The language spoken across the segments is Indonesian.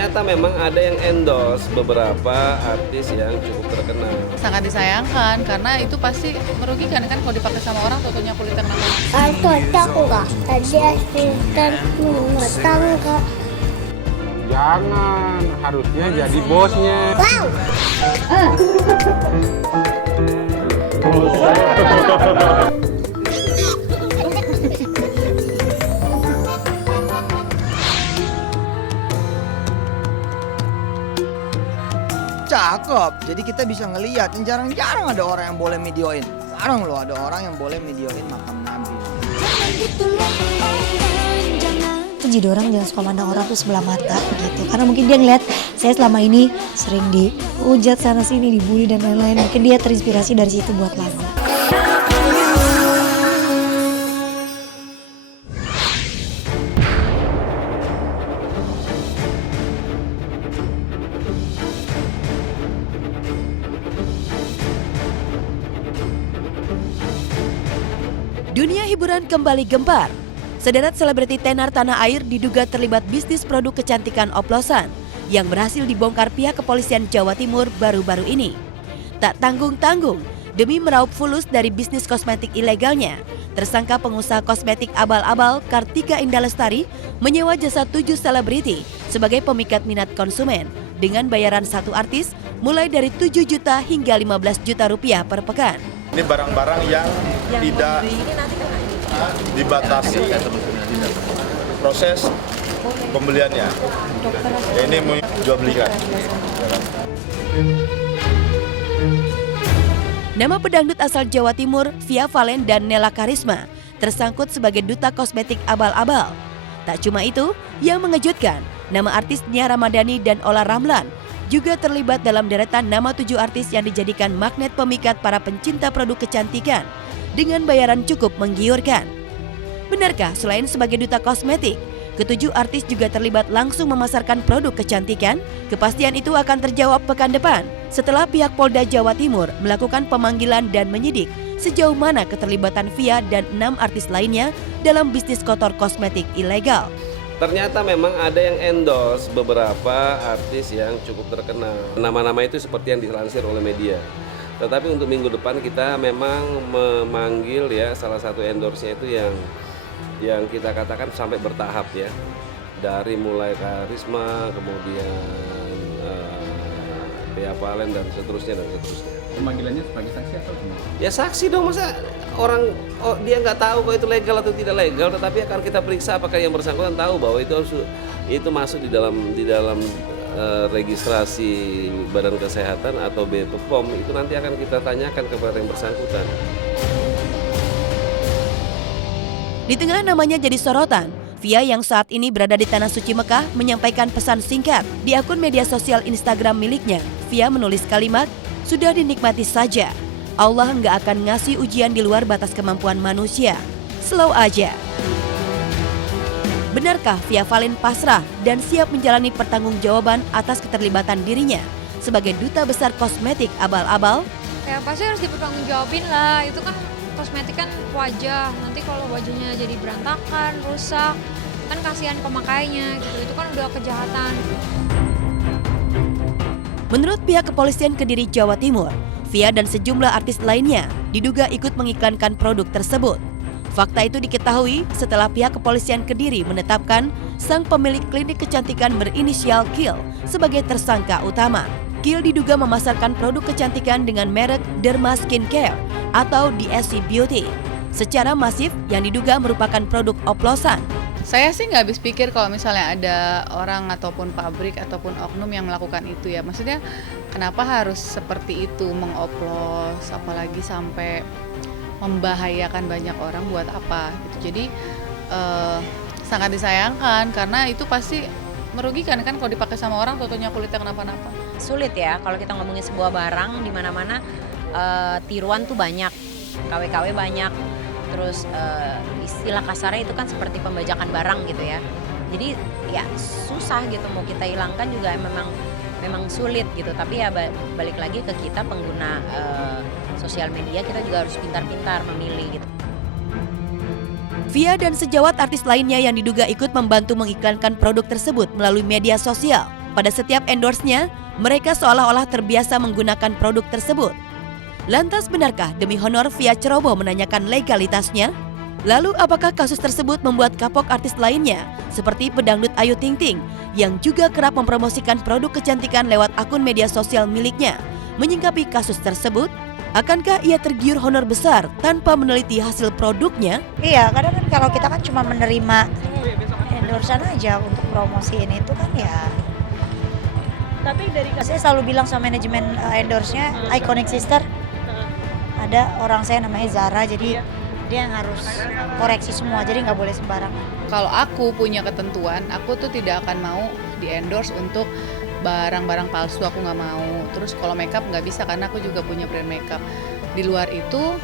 ternyata memang ada yang endorse beberapa artis yang cukup terkenal. Sangat disayangkan karena itu pasti merugikan kan kalau dipakai sama orang tentunya kulitnya kenapa. Cocok nggak? Tadi asisten rumah tangga. Jangan, harusnya jadi bosnya. Wow. Cakep, jadi kita bisa ngelihat. Jarang-jarang ada orang yang boleh videoin. Jarang loh ada orang yang boleh videoin makam Nabi. Itu jadi orang jangan suka mandang orang tuh sebelah mata gitu. Karena mungkin dia ngeliat saya selama ini sering dihujat sana sini, dibully dan lain-lain. Mungkin dia terinspirasi dari situ buat lagu. Dunia hiburan kembali gempar. Sederet selebriti tenar tanah air diduga terlibat bisnis produk kecantikan oplosan yang berhasil dibongkar pihak kepolisian Jawa Timur baru-baru ini. Tak tanggung-tanggung, demi meraup fulus dari bisnis kosmetik ilegalnya, tersangka pengusaha kosmetik abal-abal Kartika Indah Lestari menyewa jasa 7 selebriti sebagai pemikat minat konsumen dengan bayaran satu artis mulai dari 7 juta hingga 15 juta rupiah per pekan. Ini barang-barang yang tidak dibatasi proses pembeliannya. Ini mau jual belikan. Nama pedangdut asal Jawa Timur, Via Valen dan Nela Karisma, tersangkut sebagai duta kosmetik abal-abal. Tak cuma itu, yang mengejutkan, nama artis Nia Ramadhani dan Ola Ramlan juga terlibat dalam deretan nama 7 artis yang dijadikan magnet pemikat para pencinta produk kecantikan dengan bayaran cukup menggiurkan. Benarkah selain sebagai duta kosmetik, ketujuh artis juga terlibat langsung memasarkan produk kecantikan? Kepastian itu akan terjawab pekan depan setelah pihak Polda Jawa Timur melakukan pemanggilan dan menyidik sejauh mana keterlibatan Via dan 6 artis lainnya dalam bisnis kotor kosmetik ilegal. Ternyata memang ada yang endorse beberapa artis yang cukup terkenal. Nama-nama itu seperti yang dilansir oleh media. Tetapi untuk minggu depan kita memang memanggil ya salah satu endorse-nya itu yang kita katakan sampai bertahap ya. Dari mulai Karisma, kemudian Via Valen dan seterusnya. Pemanggilannya sebagai saksi atau gimana? Ya saksi dong, masa orang dia nggak tahu kalau itu legal atau tidak legal, tetapi akan kita periksa apakah yang bersangkutan tahu bahwa itu masuk di dalam registrasi Badan Kesehatan atau BPOM. Itu nanti akan kita tanyakan kepada yang bersangkutan. Di tengah namanya jadi sorotan, Via yang saat ini berada di Tanah Suci Mekah menyampaikan pesan singkat di akun media sosial Instagram miliknya. Via menulis kalimat, "Sudah dinikmati saja. Allah nggak akan ngasih ujian di luar batas kemampuan manusia. Slow aja." Benarkah Via Valen pasrah dan siap menjalani pertanggungjawaban atas keterlibatan dirinya sebagai duta besar kosmetik abal-abal? Ya pasti harus dipertanggungjawabin lah, itu kan kosmetik kan wajah, nanti kalau wajahnya jadi berantakan, rusak, kan kasihan pemakainya gitu, itu kan udah kejahatan. Menurut pihak kepolisian Kediri, Jawa Timur, Via dan sejumlah artis lainnya diduga ikut mengiklankan produk tersebut. Fakta itu diketahui setelah pihak kepolisian Kediri menetapkan sang pemilik klinik kecantikan berinisial Kil sebagai tersangka utama. Kil diduga memasarkan produk kecantikan dengan merek Derma Skincare atau DSC Beauty secara masif yang diduga merupakan produk oplosan. Saya sih nggak habis pikir kalau misalnya ada orang ataupun pabrik ataupun oknum yang melakukan itu ya. Maksudnya kenapa harus seperti itu mengoplos, apalagi sampai membahayakan banyak orang buat apa gitu. Jadi sangat disayangkan karena itu pasti merugikan kan kalau dipakai sama orang tentunya kulitnya kenapa-napa. Sulit ya kalau kita ngomongin sebuah barang di mana-mana tiruan tuh banyak, KW-KW banyak. Terus istilah kasarnya itu kan seperti pembajakan barang gitu ya. Jadi ya susah gitu mau kita hilangkan juga memang sulit gitu. Tapi ya balik lagi ke kita pengguna sosial media, kita juga harus pintar-pintar memilih gitu. Via dan sejawat artis lainnya yang diduga ikut membantu mengiklankan produk tersebut melalui media sosial Pada setiap endorse-nya, mereka seolah-olah terbiasa menggunakan produk tersebut. Lantas benarkah demi honor Via ceroboh menanyakan legalitasnya? Lalu apakah kasus tersebut membuat kapok artis lainnya seperti pedangdut Ayu Ting Ting yang juga kerap mempromosikan produk kecantikan lewat akun media sosial miliknya? Menyingkapi kasus tersebut, akankah ia tergiur honor besar tanpa meneliti hasil produknya? Iya, kadang kan kalau kita kan cuma menerima endorsean aja untuk promosiin itu kan ya. Tapi saya selalu bilang sama manajemen endorse-nya, Iconic Sister, ada orang saya namanya Zara, jadi dia yang harus koreksi semua, jadi nggak boleh sembarangan. Kalau aku punya ketentuan, aku tuh tidak akan mau di endorse untuk barang-barang palsu, aku nggak mau. Terus kalau makeup nggak bisa karena aku juga punya brand makeup. Di luar itu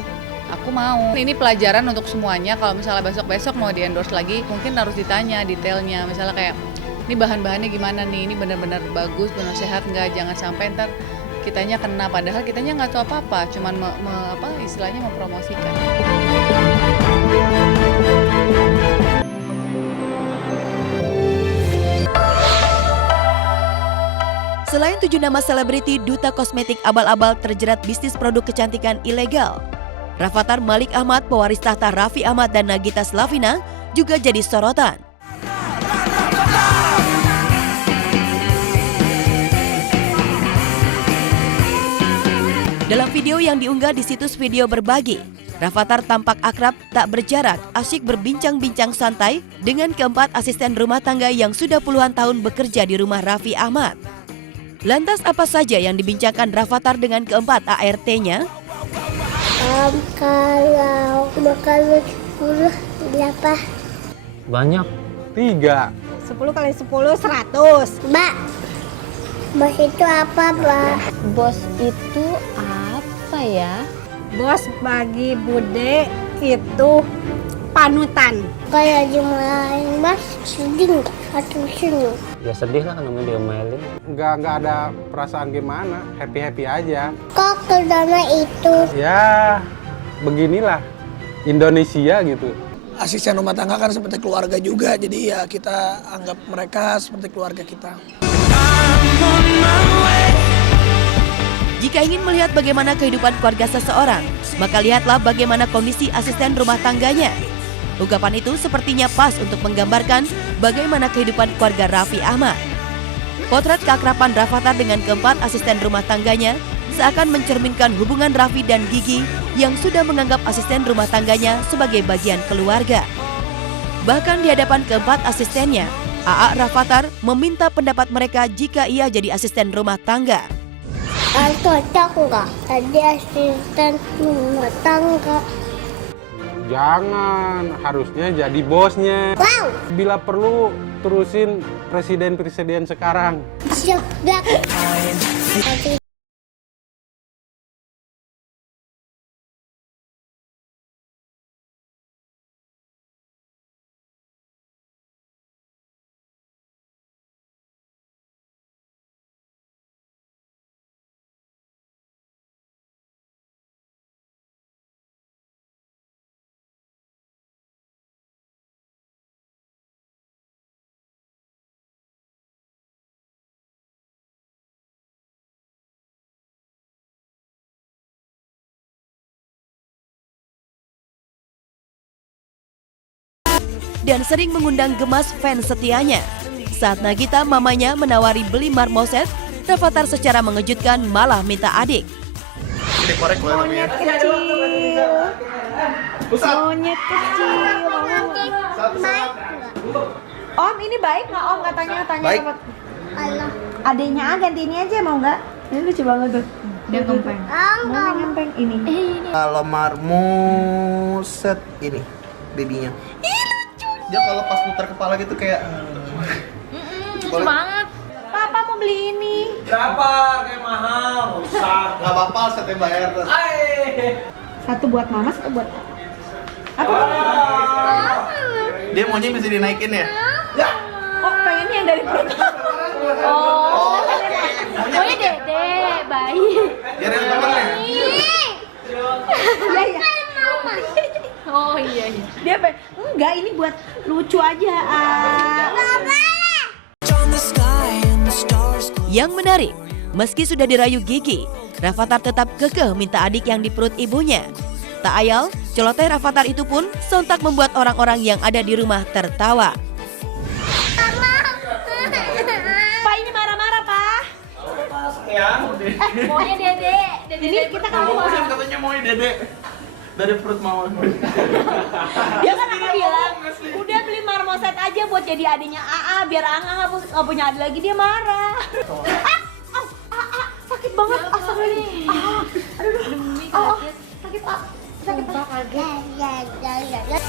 aku mau. Ini pelajaran untuk semuanya. Kalau misalnya besok-besok mau di endorse lagi, mungkin harus ditanya detailnya. Misalnya kayak ini bahan-bahannya gimana nih? Ini benar-benar bagus, benar sehat nggak? Jangan sampai ntar kitanya kena. Padahal kitanya nggak tahu apa-apa, cuman istilahnya mempromosikan. Selain 7 nama selebriti, duta kosmetik abal-abal terjerat bisnis produk kecantikan ilegal. Rafathar Malik Ahmad, pewaris tahta Raffi Ahmad dan Nagita Slavina juga jadi sorotan. Dalam video yang diunggah di situs video berbagi, Rafathar tampak akrab, tak berjarak, asyik berbincang-bincang santai dengan keempat asisten rumah tangga yang sudah puluhan tahun bekerja di rumah Raffi Ahmad. Lantas apa saja yang dibincangkan Rafathar dengan keempat ART-nya? Kalau makan 10 berapa? Banyak. 3. 10 kali 10 100. Mbak, bos itu apa, Mbak? Bos itu apa ya? Bos bagi bude itu panutan. Kayak dimarahin Mas, sedih nggak? Atau senyum? Ya sedih lah namanya diomelin. Nggak ada perasaan gimana, happy-happy aja. Kok kedana itu? Ya, beginilah Indonesia gitu. Asisten rumah tangga kan seperti keluarga juga, jadi ya kita anggap mereka seperti keluarga kita. Jika ingin melihat bagaimana kehidupan keluarga seseorang, maka lihatlah bagaimana kondisi asisten rumah tangganya. Ungkapan itu sepertinya pas untuk menggambarkan bagaimana kehidupan keluarga Raffi Ahmad. Potret keakraban Rafathar dengan keempat asisten rumah tangganya seakan mencerminkan hubungan Raffi dan Gigi yang sudah menganggap asisten rumah tangganya sebagai bagian keluarga. Bahkan di hadapan keempat asistennya, AA Rafathar meminta pendapat mereka jika ia jadi asisten rumah tangga. Cocok nggak jadi asisten rumah tangga? Jangan, harusnya jadi bosnya. Wow! Bila perlu, terusin presiden-presiden sekarang. Siap, Dan sering mengundang gemas fans setianya. Saat Nagita mamanya menawari beli marmoset, Rafathar secara mengejutkan malah minta adik. Ini korek monyet kecil. Monyet kecil. Om ini baik nggak Om katanya Baik. Allah. adanya ganti ini aja mau nggak? Ini lucu banget tuh. Dia ngempeng. Mana ngempeng ini? Kalau marmoset ini babynya. Dia kalau pas putar kepala gitu kayak lucu banget. Papa mau beli ini. Berapa? Kayak mahal, rusak. Gak apa-apa, saya bayar terus. Satu buat mama, satu buat apa? Dia maunya bisa dinaikin ya? Ya. Oh, pengennya yang dari perut. Oh, maunya dede, bayi. Biar yang temennya. Iya, iya. Oh iya iya. Dia enggak, ini buat lucu aja. Yang menarik, meski sudah dirayu Gigi, Rafathar tetap kekeh minta adik yang di perut ibunya. Tak ayal, celoteh Rafathar itu pun sontak membuat orang-orang yang ada di rumah tertawa. Pak ini marah-marah, Pak. Maunya Dede. Ini kita kan mau. Katanya mau Dede. Dari perut mama. Dia kan aku bilang, udah beli marmoset aja buat jadi adiknya AA biar AA nggak punya adik lagi, dia marah. Sakit banget asal ini. Aduh, demi kaget. Sakit, Pak. Sakit, Pak. Kaget.